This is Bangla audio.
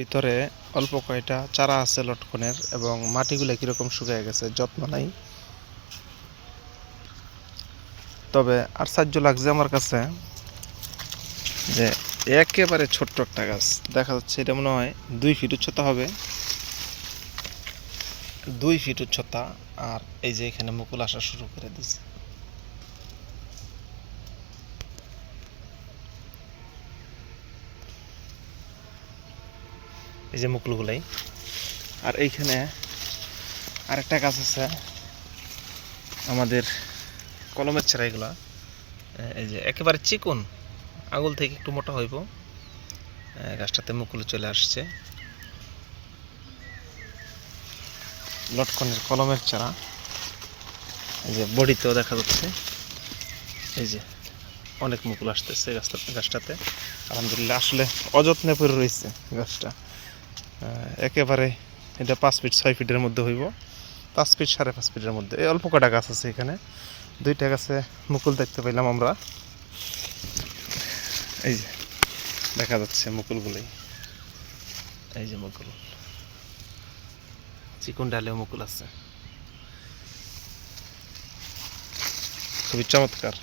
ভিতরে অল্প কয়টা চারা আছে লটকনের, এবং মাটিগুলো কিরকম শুকিয়ে গেছে, যত্ন নাই। তবে আশ্চর্য লাগছে আমার কাছে যে একেবারে ছোট্ট একটা গাছ দেখা যাচ্ছে। এটা মনে হয় 2 ফিট উচ্চতা হবে, 2 ফিট উচ্চতা। আর এই যে এখানে মুকুল আসা শুরু করে দিছে। এই যে মুকুলগুলাই। আর এইখানে আরেকটা গাছ আছে আমাদের কলমের চারা, এগুলা এই যে একেবারে চিকন, আঙুল থেকে একটু মোটা হইব। গাছটাতে মুকুল চলে আসছে, লটকনের কলমের চারা। এই যে বডিতেও দেখা যাচ্ছে, এই যে অনেক মুকুল আসতেছে গাছটাতে। আলহামদুলিল্লাহ, আসলে অযত্নে পড়ে রয়েছে গাছটা। একেবারে এটা 5 ফিট 6 ফিটের মধ্যে হইব, 5 ফিট 5.5 ফিটের মধ্যে। এই অল্প কটা গাছ আছে এখানে, 2টা গাছে মুকুল দেখতে পাইলাম আমরা। এই যে দেখা যাচ্ছে মুকুলগুলোই, এই যে মুকুল, চিকন ডালেও মুকুল আছে, খুবই চমৎকার।